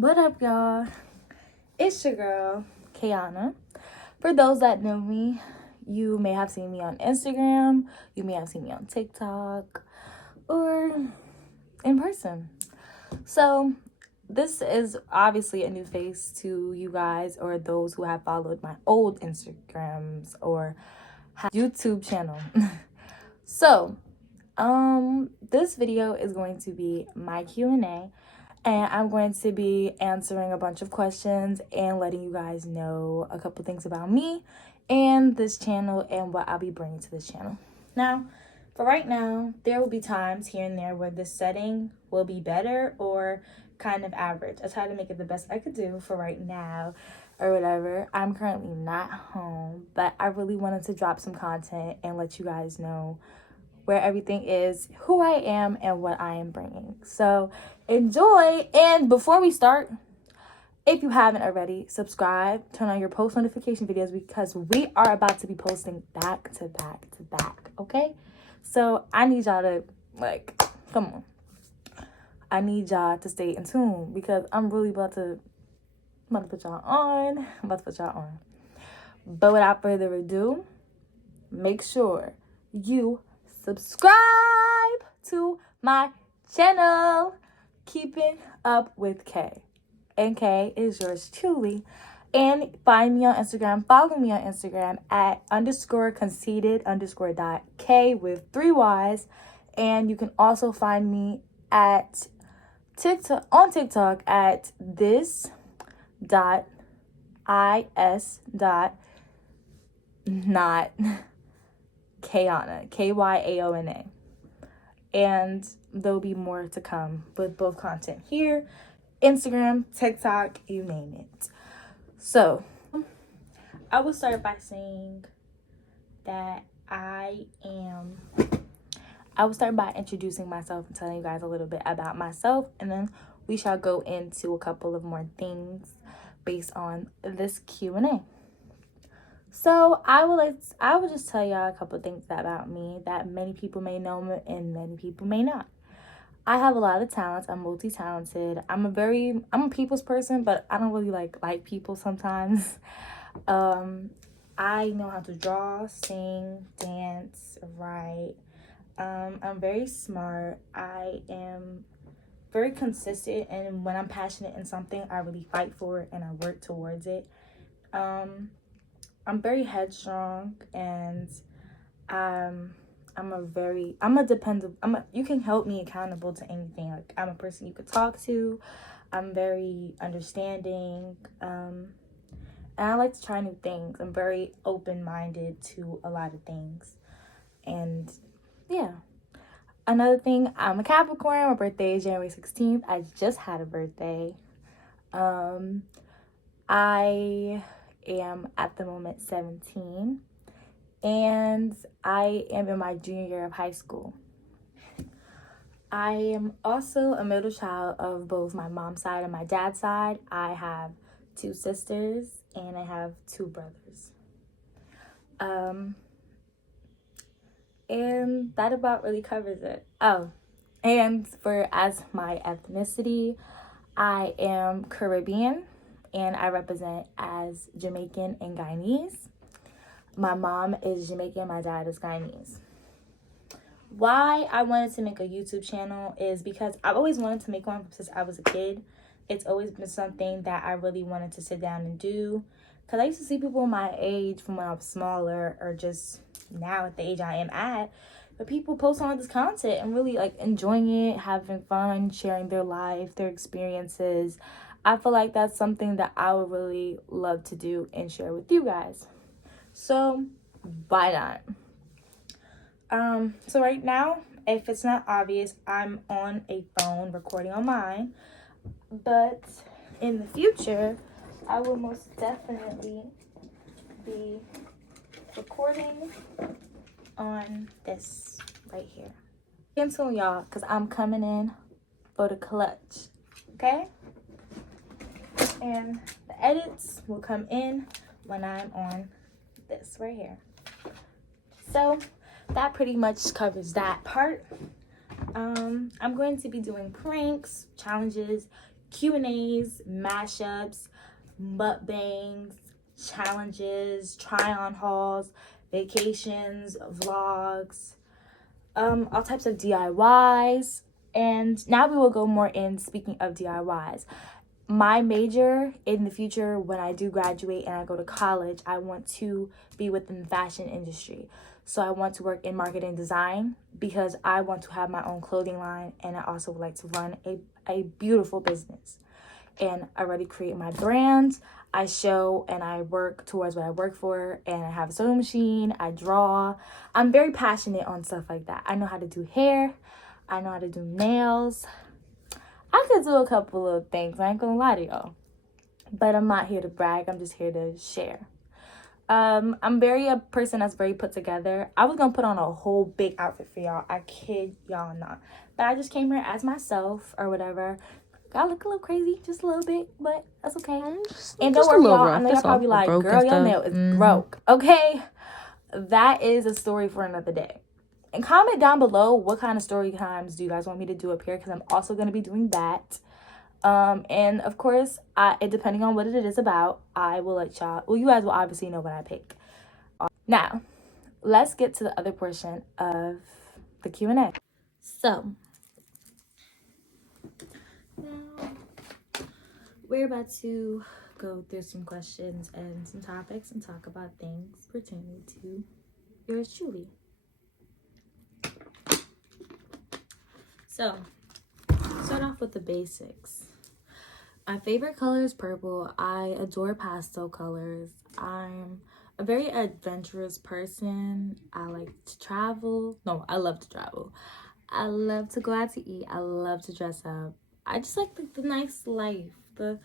What up, y'all? It's your girl, Kiana. For those that know me, you may have seen me on Instagram, you may have seen me on TikTok, or in person. So, this is obviously a new face to you guys or those who have followed my old Instagrams or YouTube channel. So, this video is going to be my Q&A. And I'm going to be answering a bunch of questions and letting you guys know a couple things about me and this channel and what I'll be bringing to this channel. Now, for right now, there will be times here and there where this setting will be better or kind of average. I try to make it the best I could do for right now or whatever. I'm currently not home, but I really wanted to drop some content and let you guys know where everything is, who I am, and what I am bringing. So enjoy. And before we start, if you haven't already, subscribe, turn on your post notification videos because we are about to be posting back to back to back, okay? So I need y'all to, come on. I need y'all to stay in tune because I'm really about to put y'all on. But without further ado, make sure you subscribe to my channel, Keeping Up with K. And K is yours truly. And find me on Instagram. Follow me on Instagram at _conceited_.k with 3 Y's. And you can also find me at TikTok at this.is.not Kyaona, Kyaona. And there'll be more to come with both content here, Instagram, TikTok, you name it. So, I will start by saying that I will start by introducing myself and telling you guys a little bit about myself, and then we shall go into a couple of more things based on this Q&A. So I will just tell y'all a couple of things about me that many people may know and many people may not. I have a lot of talents. I'm multi-talented. I'm a people's person, but I don't really like people sometimes. I know how to draw, sing, dance, write. I'm very smart. I am very consistent, and when I'm passionate in something, I really fight for it and I work towards it. I'm very headstrong, and you can help me accountable to anything. Like, I'm a person you could talk to. I'm very understanding, and I like to try new things. I'm very open-minded to a lot of things, and yeah. Another thing, I'm a Capricorn. My birthday is January 16th. I just had a birthday. I am at the moment 17, and I am in my junior year of high school. I am also a middle child of both my mom's side and my dad's side. I have 2 sisters and I have 2 brothers. And that about really covers it. Oh, and as my ethnicity, I am Caribbean, and I represent as Jamaican and Guyanese. My mom is Jamaican, my dad is Guyanese. Why I wanted to make a YouTube channel is because I've always wanted to make one since I was a kid. It's always been something that I really wanted to sit down and do. Because I used to see people my age from when I was smaller, or just now at the age I am at, but people post on this content and really enjoying it, having fun, sharing their life, their experiences. I feel like that's something that I would really love to do and share with you guys. So, why not? So right now, if it's not obvious, I'm on a phone recording on mine. But in the future, I will most definitely be recording on this right here. Stay tuned, y'all, because I'm coming in for the clutch. Okay? And the edits will come in when I'm on this right here. So that pretty much covers that part. I'm going to be doing pranks, challenges, Q&As, mashups, mukbangs, challenges, try-on hauls, vacations, vlogs, all types of DIYs. And now we will go more in speaking of DIYs. My major in the future, when I do graduate and I go to college, I want to be within the fashion industry. So I want to work in marketing design because I want to have my own clothing line, and I also would like to run a beautiful business. And I already create my brand. I show and I work towards what I work for, and I have a sewing machine, I draw. I'm very passionate on stuff like that. I know how to do hair, I know how to do nails. I could do a couple of things, I ain't gonna lie to y'all. But I'm not here to brag, I'm just here to share. I'm a person that's very put together. I was gonna put on a whole big outfit for y'all. I kid y'all not. But I just came here as myself or whatever. I look a little crazy, just a little bit, but that's okay. And don't worry, y'all. I know y'all probably like, girl, your nail is broke. Okay? That is a story for another day. And comment down below what kind of story times do you guys want me to do up here, because I'm also going to be doing that. And of course, depending on what it is about, I will let y'all, well, you guys will obviously know what I pick. Now, let's get to the other portion of the Q&A. So, now we're about to go through some questions and some topics and talk about things pertaining to yours truly. So, start off with the basics. My favorite color is purple. I adore pastel colors. I'm a very adventurous person. I like to travel. No, I love to travel. I love to go out to eat. I love to dress up. I just like the nice life, the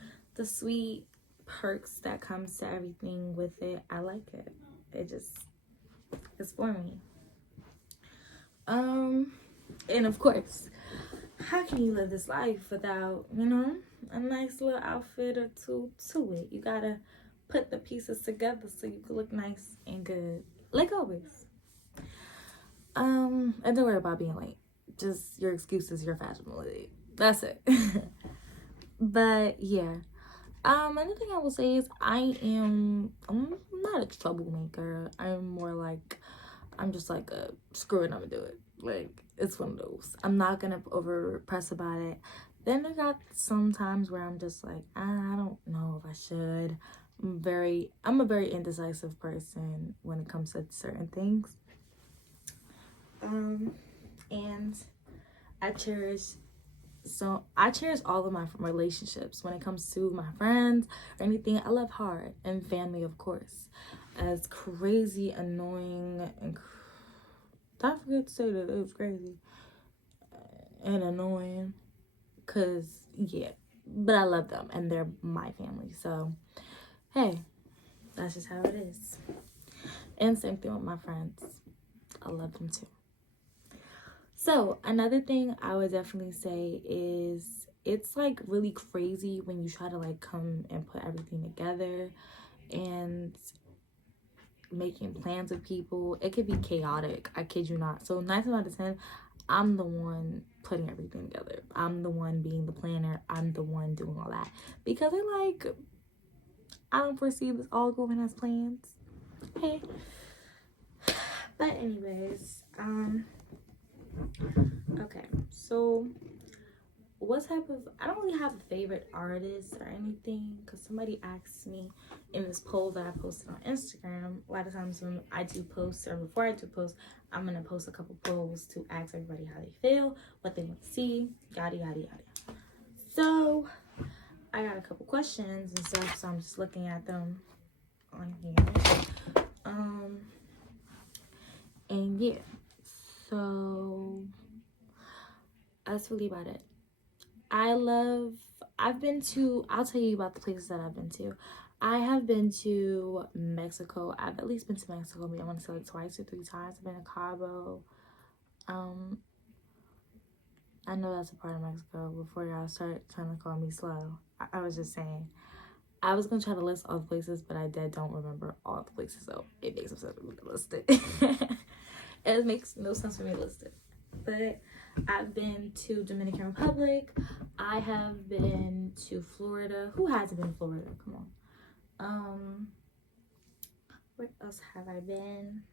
sweet perks that comes to everything with it. I like it. It's for me. And of course, how can you live this life without, a nice little outfit or two to it? You gotta put the pieces together so you can look nice and good, like always. And don't worry about being late. Just your excuse is your fashionability. That's it. But yeah. Another thing I will say is I'm not a troublemaker. I'm just like a screw it, I'm gonna do it. Like, it's one of those. I'm not gonna over press about it. Then I got some times where I'm just like, I don't know if I should. I'm a very indecisive person when it comes to certain things. And I cherish all of my relationships. When it comes to my friends or anything, I love hard, and family, of course. As crazy, annoying, and don't forget to say that it was crazy and annoying, because yeah, but I love them and they're my family. So hey, that's just how it is. And same thing with my friends. I love them too. So another thing I would definitely say is it's like really crazy when you try to like come and put everything together and making plans with people. It could be chaotic, I kid you not. So 9 times out of 10, I'm the one putting everything together. I'm the one being the planner. I'm the one doing all that, because I don't foresee this all going as planned. Hey, but anyways, okay, so I don't really have a favorite artist or anything, because somebody asked me in this poll that I posted on Instagram. A lot of times when I do posts, or before I do posts, I'm going to post a couple polls to ask everybody how they feel, what they want to see, yada, yada, yada. So I got a couple questions and stuff, so I'm just looking at them on here. And yeah, so that's really about it. I'll tell you about the places that I've been to. I have been to Mexico. I've at least been to Mexico, I want to say like 2 or 3 times. I've been to Cabo. I know that's a part of Mexico. Before y'all start trying to call me slow, I was just saying. I was going to try to list all the places, but I don't remember all the places, so it makes no sense for me to list it. It makes no sense for me to list it. But I've been to Dominican Republic. I have been to Florida. Who hasn't been to Florida? Come on. Where else have I been?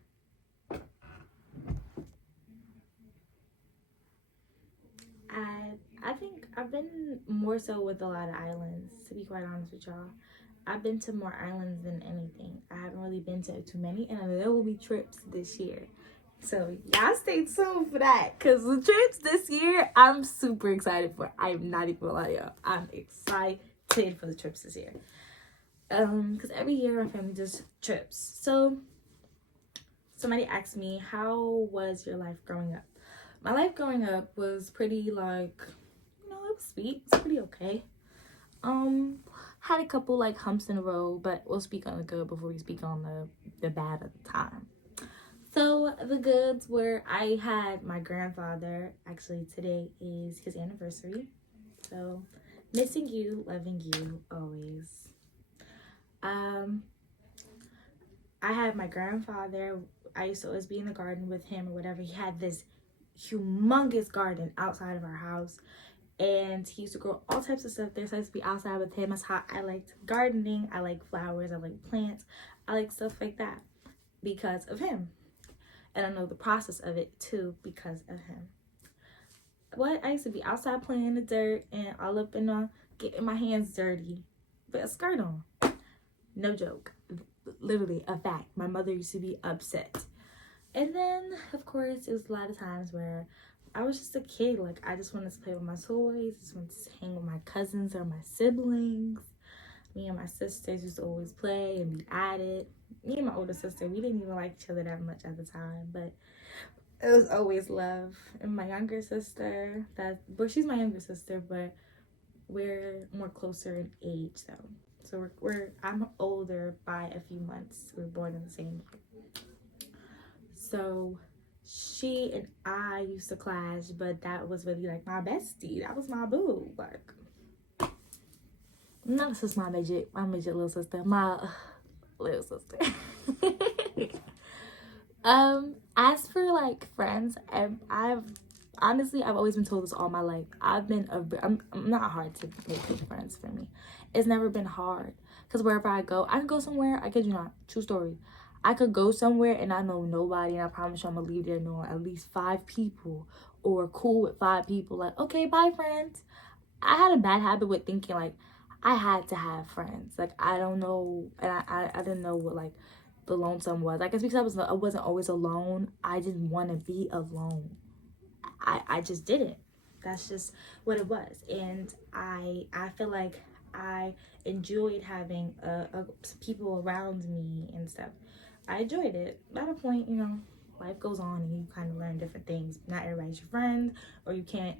I think I've been more so with a lot of islands, to be quite honest with y'all. I've been to more islands than anything. I haven't really been to too many, and there will be trips this year. So y'all stay tuned for that, because the trips this year, I'm super excited for. I'm not even gonna lie to y'all. I'm excited for the trips this year. Because every year my family does trips. So somebody asked me, how was your life growing up? My life growing up was pretty, like, it was sweet. It's pretty okay. Had a couple like humps in a row, but we'll speak on the good before we speak on the bad at the time. So the goods were, I had my grandfather. Actually, today is his anniversary. So missing you, loving you always. I had my grandfather. I used to always be in the garden with him or whatever. He had this humongous garden outside of our house, and he used to grow all types of stuff there, so I used to be outside with him. That's how I liked gardening. I like flowers, I like plants, I like stuff like that because of him, and I know the process of it too because of him. What, I used to be outside playing in the dirt and all up in getting my hands dirty with a skirt on. No joke, literally a fact. My mother used to be upset. And then, of course, it was a lot of times where I was just a kid. Like, I just wanted to play with my toys. Just wanted to hang with my cousins or my siblings. Me and my sisters used to always play and be at it. Me and my older sister, we didn't even like each other that much at the time. But it was always love. And my younger sister, she's my younger sister, but we're more closer in age, though. So I'm older by a few months. We were born in the same year. So she and I used to clash, but that was really like my bestie. That was my boo. Like, not just my midget little sister, my little sister. As for like friends, I've always been told this all my life. I'm not hard to make good friends for me. It's never been hard, because wherever I go, I can go somewhere. I kid you not, true story. I could go somewhere and I know nobody, and I promise you I'm gonna leave there knowing at least 5 people or cool with 5 people. Like, okay, bye friends. I had a bad habit with thinking like I had to have friends. Like, I don't know, and I didn't know what like the lonesome was. I guess because I wasn't always alone. I didn't want to be alone. I just didn't. That's just what it was. And I feel like I enjoyed having people around me and stuff. I enjoyed it. At a point, life goes on and you kind of learn different things. Not everybody's your friend, or you can't,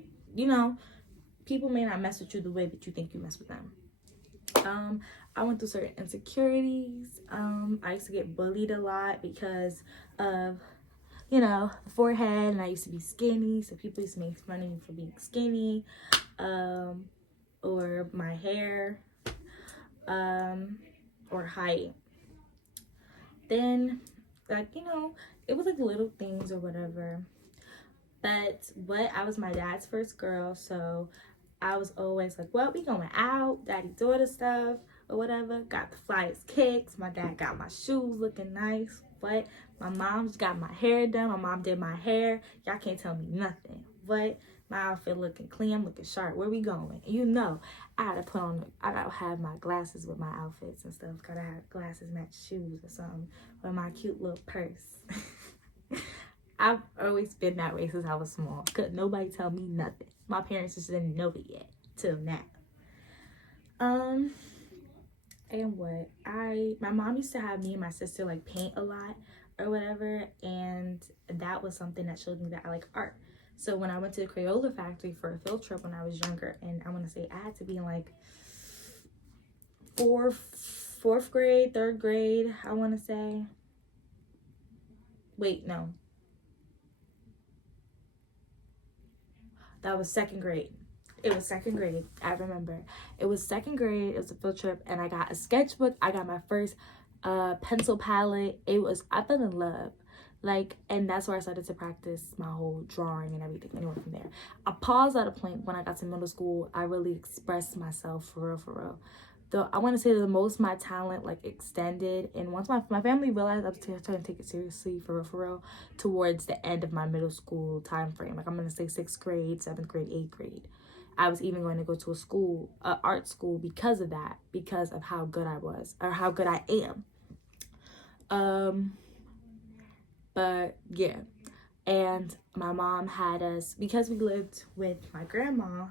people may not mess with you the way that you think you mess with them. I went through certain insecurities. I used to get bullied a lot because of, the forehead, and I used to be skinny, so people used to make fun of me for being skinny, or my hair, or height. Then, it was like little things or whatever. But I was my dad's first girl, so I was always like, well, we going out, daddy daughter stuff or whatever. Got the flyest kicks. My dad got my shoes looking nice. But my mom's got my hair done. My mom did my hair. Y'all can't tell me nothing. But my outfit looking clean. I'm looking sharp. Where we going? And I gotta have my glasses with my outfits and stuff. Gotta have glasses match shoes or something with my cute little purse. I've always been that way since I was small. Couldn't nobody tell me nothing. My parents just didn't know it yet till now. And what my mom used to have me and my sister like paint a lot or whatever, and that was something that showed me that I like art. So when I went to the Crayola factory for a field trip when I was younger, and I want to say I had to be in like fourth grade, 3rd grade, I want to say. Wait, no. That was 2nd grade. It was 2nd grade. I remember. It was 2nd grade. It was a field trip, and I got a sketchbook. I got my first pencil palette. I fell in love. Like, and that's where I started to practice my whole drawing and everything. Anyway, from there, I paused at a point when I got to middle school. I really expressed myself for real, for real. Though I want to say the most my talent like extended, and once my family realized I was trying to take it seriously for real, towards the end of my middle school time frame. Like, I'm gonna say 6th grade, 7th grade, 8th grade. I was even going to go to a school, art school, because of that, because of how good I was, or how good I am. But yeah, and my mom had us, because we lived with my grandma,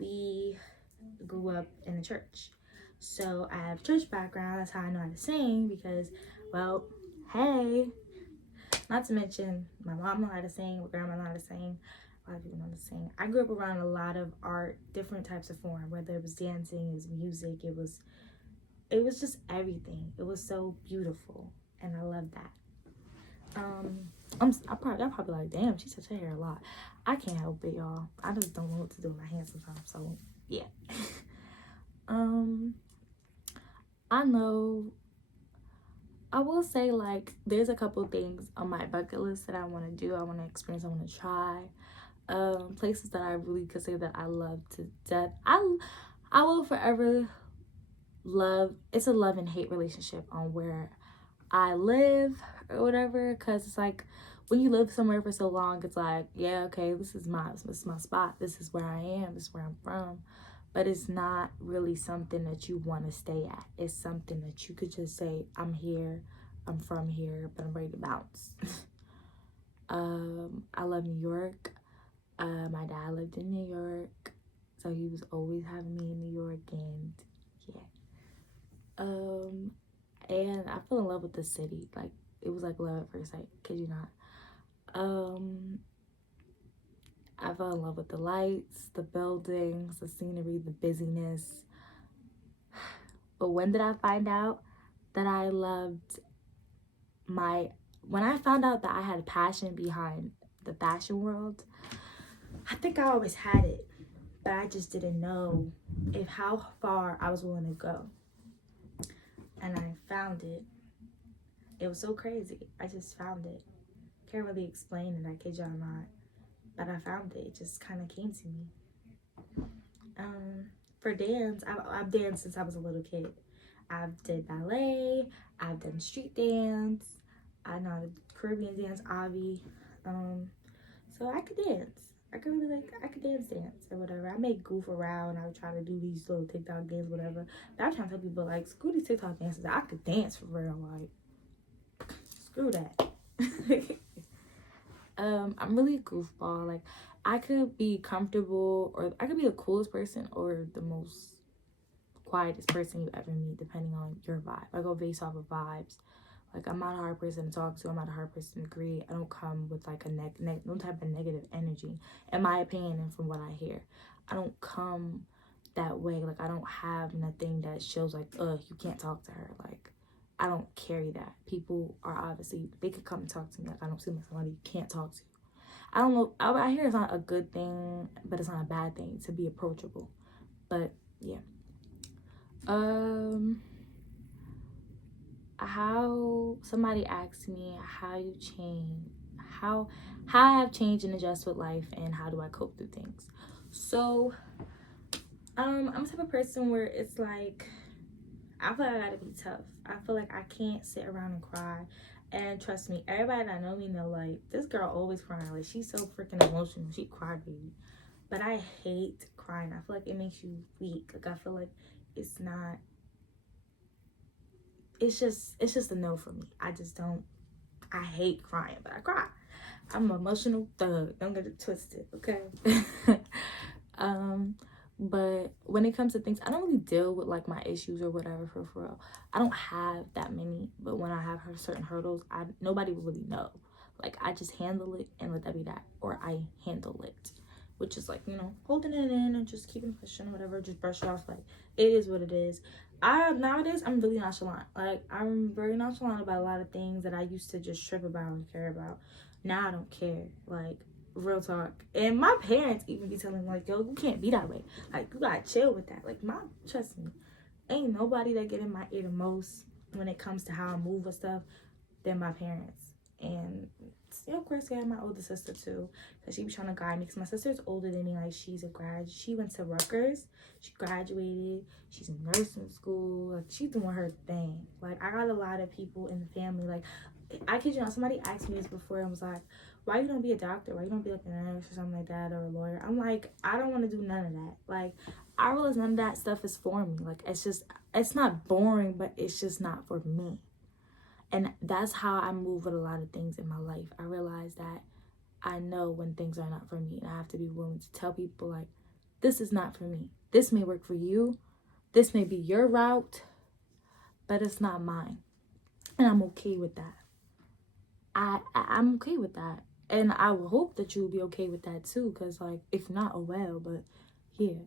we grew up in the church. So I have church background. That's how I know how to sing, because, well, hey, not to mention my mom know how to sing, my grandma know how to sing, a lot of people know how to sing. I grew up around a lot of art, different types of form, whether it was dancing, it was music, it was just everything. It was so beautiful, and I love that. Y'all probably like, damn, she touched her hair a lot. I can't help it, y'all. I just don't know what to do with my hands sometimes. So yeah. I know. I will say, like, there's a couple things on my bucket list that I want to do. I want to experience. I want to try. Places that I really could say that I love to death. I will forever love. It's a love and hate relationship on where I live or whatever, because it's like, when you live somewhere for so long, it's like, yeah, okay, this is my spot, this is where I am, this is where I'm from, but it's not really something that you want to stay at. It's something that you could just say, I'm here, I'm from here, but I'm ready to bounce. I love New York. My dad lived in New York, so he was always having me in New York, and yeah. And I fell in love with the city. Like, it was like love at first sight, kid you not. I fell in love with the lights, the buildings, the scenery, the busyness. But when did I find out that I loved when I found out that I had a passion behind the fashion world? I think I always had it, but I just didn't know how far I was willing to go. And I found it. It was so crazy. I just found it. Can't really explain it, I kid y'all not. But I found it. It just kind of came to me. For dance, I've danced since I was a little kid. I've did ballet. I've done street dance. I know how to Caribbean dance, Avi. So I could dance. I could dance or whatever. I may goof around. I would try to do these little TikTok dances, whatever. But I'm trying to tell people, like, screw these TikTok dances. I could dance for real. Like, screw that. I'm really a goofball. Like, I could be comfortable, or I could be the coolest person or the most quietest person you ever meet, depending on your vibe. I go based off of vibes. Like, I'm not a hard person to talk to. I'm not a hard person to agree. I don't come with like a no type of negative energy, in my opinion, and from what I hear. I don't come that way. Like, I don't have nothing that shows like, you can't talk to her. Like, I don't carry that. People are obviously, they could come and talk to me. Like, I don't seem like somebody you can't talk to. I don't know. I hear it's not a good thing, but it's not a bad thing to be approachable. But yeah. How somebody asked me how you change, how I have changed and adjust with life, and how do I cope through things. So I'm the type of person where it's like, I feel like I gotta be tough. I feel like I can't sit around and cry. And trust me, everybody that know me know, like, this girl always crying. Like, she's so freaking emotional. She cry baby. But I hate crying. I feel like it makes you weak. Like, I feel like it's not, it's just a no for me. I hate crying, but I cry. I'm an emotional thug. Don't get it twisted, okay? But when it comes to things, I don't really deal with like my issues or whatever for real. I don't have that many, but when I have certain hurdles, nobody will really know. Like, I just handle it and let that be that, or I handle it, which is like, holding it in and just keeping pushing, whatever, just brush it off. Like, it is what it is. Nowadays, I'm really nonchalant. Like, I'm very nonchalant about a lot of things that I used to just trip about and care about. Now I don't care. Like, real talk. And my parents even be telling me, like, yo, you can't be that way. Like, you gotta chill with that. Like, trust me, ain't nobody that get in my ear the most when it comes to how I move with stuff than my parents. And of course, I have my older sister too, because she be trying to guide me, because my sister's older than me. Like, she's a grad. She went to Rutgers. She graduated. She's in nursing school. Like, she's doing her thing. Like, I got a lot of people in the family. Like, I kid you not, somebody asked me this before and was like, why you don't be a doctor? Why you don't be like a nurse or something like that, or a lawyer? I'm like, I don't want to do none of that. Like, I realize none of that stuff is for me. Like, it's not boring, but it's just not for me. And that's how I move with a lot of things in my life. I realize that I know when things are not for me, and I have to be willing to tell people, like, this is not for me. This may work for you. This may be your route, but it's not mine. And I'm okay with that. I'm okay with that. And I will hope that you'll be okay with that too, because, like, if not, oh well, but yeah.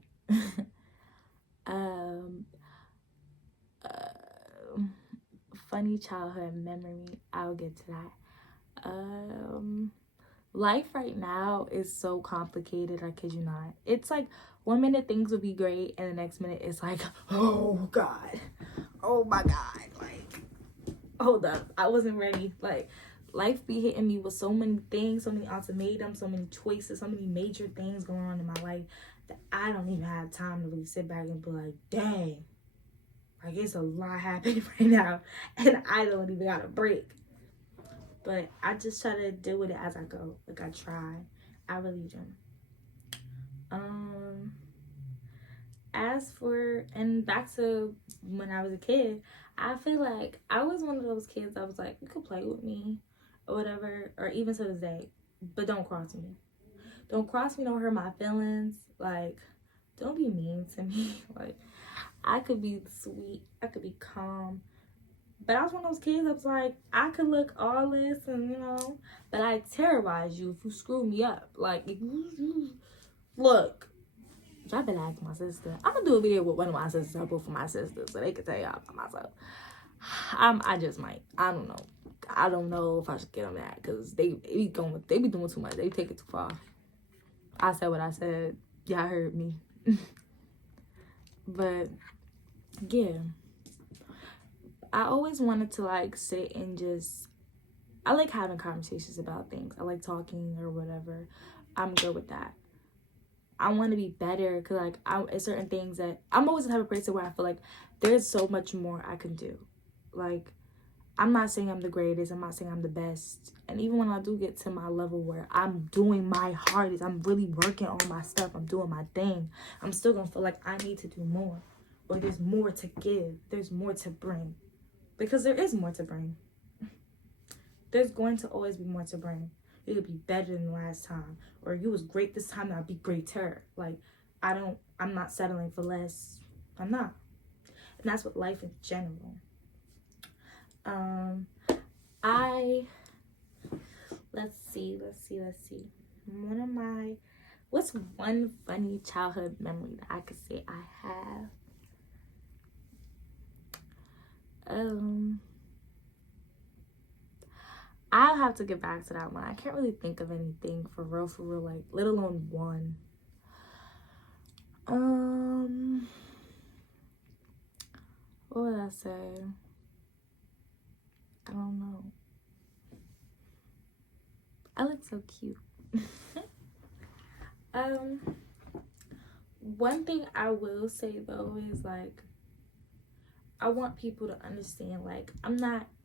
Funny childhood memory, I'll get to that. Life right now is so complicated, I kid you not. It's like 1 minute things will be great, and the next minute it's like, oh God, oh my God, like, hold up, I wasn't ready. Like, life be hitting me with so many things, so many ultimatums, so many choices, so many major things going on in my life that I don't even have time to really sit back and be like, dang, like, it's a lot happening right now, and I don't even got a break. But I just try to deal with it as I go. Like, I try. I really do. As for, and back to when I was a kid, I feel like I was one of those kids that was like, you could play with me or whatever, or even to this day, but don't cross me. Don't cross me, don't hurt my feelings. Like, don't be mean to me. Like, I could be sweet, I could be calm, but I was one of those kids that was like, I could look all this and, you know, but I terrorize you if you screw me up. Like, if you look, y'all better ask my sister. I'm gonna do a video with one of my sisters, both of my sisters, so they can tell y'all about myself. I just might. I don't know. I don't know if I should get on that, because they be doing too much. They take it too far. I said what I said. Y'all heard me. But yeah, I always wanted to, like, sit and just, I like having conversations about things. I like talking or whatever. I'm good with that. I want to be better, because, like, it's certain things that I'm always the type of person where I feel like there's so much more I can do. Like, I'm not saying I'm the greatest. I'm not saying I'm the best. And even when I do get to my level where I'm doing my hardest, I'm really working on my stuff, I'm doing my thing, I'm still going to feel like I need to do more. Or there's more to give. There's more to bring. Because there is more to bring. There's going to always be more to bring. You could be better than last time. Or you was great this time, I'll be greater. Like, I'm not settling for less. I'm not. And that's with life in general. Let's see. What's one funny childhood memory that I could say I have? I'll have to get back to that one. I can't really think of anything for real, like, let alone one. What would I say? I don't know. I look so cute. One thing I will say though is, like, I want people to understand, like, I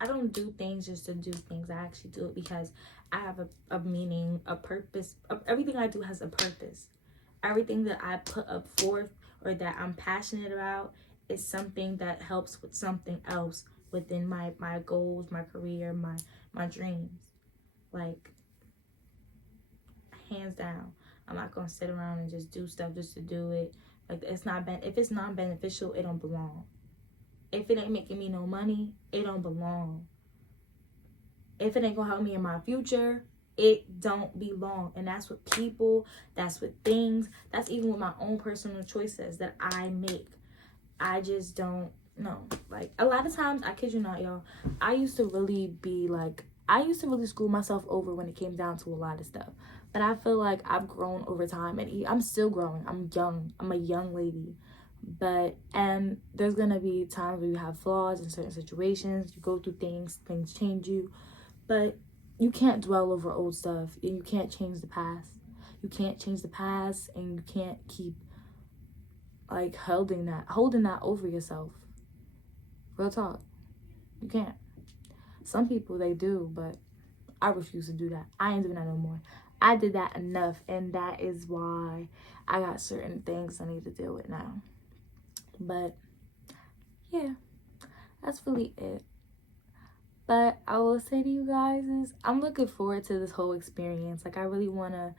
don't do things just to do things. I actually do it because I have a meaning, a purpose. Everything I do has a purpose. Everything that I put up forth or that I'm passionate about is something that helps with something else within my goals, my career, my dreams. Like, hands down, I'm not gonna sit around and just do stuff just to do it. Like, if it's not beneficial, it don't belong. If it ain't making me no money, it don't belong. If it ain't gonna help me in my future, it don't belong. And that's with people, that's with things, that's even with my own personal choices that I make. I just don't know. Like, a lot of times, I kid you not, y'all, I used to really screw myself over when it came down to a lot of stuff. But I feel like I've grown over time, and I'm still growing. I'm young. I'm a young lady. And there's gonna be times where you have flaws in certain situations. You go through things change you. But you can't dwell over old stuff, and you can't change the past. You can't change the past, and you can't keep like holding that over yourself. Real talk. You can't. Some people, they do, but I refuse to do that. I ain't doing that no more. I did that enough, and that is why I got certain things I need to deal with now. But yeah, that's really it. But I will say to you guys is I'm looking forward to this whole experience. Like I really wanna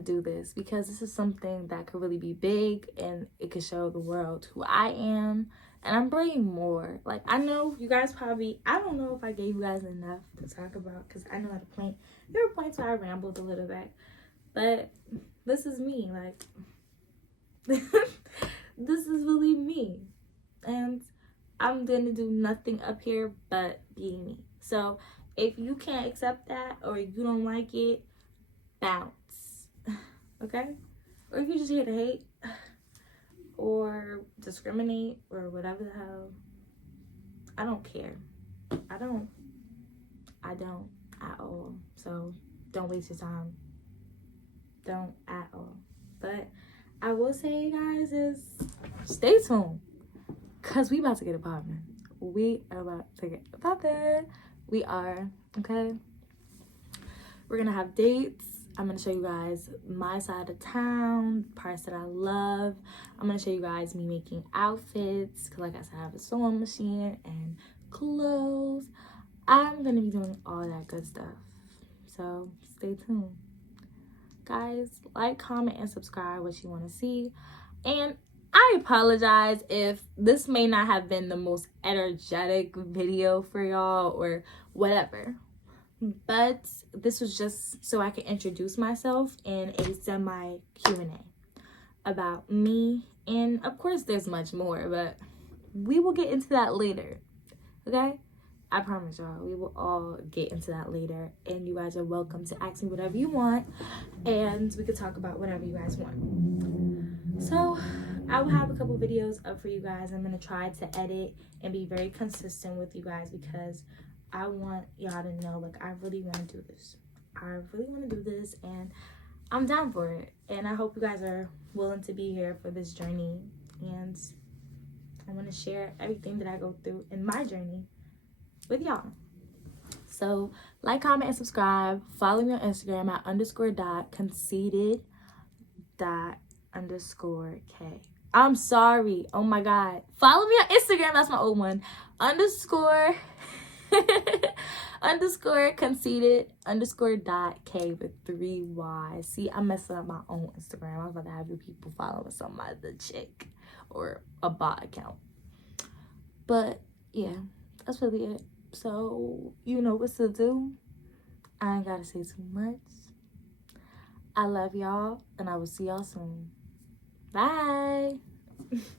do this because this is something that could really be big, and it could show the world who I am. And I'm bringing more. Like, I know you guys probably, I don't know if I gave you guys enough to talk about, because I know how to point. There were points where I rambled a little bit. But this is me. Like, this is really me. And I'm going to do nothing up here but be me. So, if you can't accept that or you don't like it, bounce. Okay? Or if you're just here to hate or discriminate or whatever the hell, I don't care. I don't at all. So don't waste your time. Don't at all. But I will say, guys, is stay tuned, because we about to get it popping. We are about to get it popping. We are. Okay? We're gonna have dates. I'm going to show you guys my side of town, parts that I love. I'm going to show you guys me making outfits, because like I said, I have a sewing machine and clothes. I'm going to be doing all that good stuff. So stay tuned. Guys, like, comment, and subscribe what you want to see. And I apologize if this may not have been the most energetic video for y'all or whatever. But this was just so I could introduce myself in a semi Q&A about me. And of course there's much more, but we will get into that later. Okay? I promise y'all, we will all get into that later. And you guys are welcome to ask me whatever you want. And we could talk about whatever you guys want. So I will have a couple videos up for you guys. I'm going to try to edit and be very consistent with you guys, because I want y'all to know, like, I really want to do this. I really want to do this, and I'm down for it. And I hope you guys are willing to be here for this journey. And I want to share everything that I go through in my journey with y'all. So, like, comment, and subscribe. Follow me on Instagram at _conceited_K. I'm sorry. Oh, my God. Follow me on Instagram. That's my old one. _conceited_.K with 3 Y's. See, I'm messing up my own Instagram. I was about to have you people following some other chick or a bot account. But yeah, that's really it. So you know what to do. I ain't gotta say too much. I love y'all, and I will see y'all soon. Bye.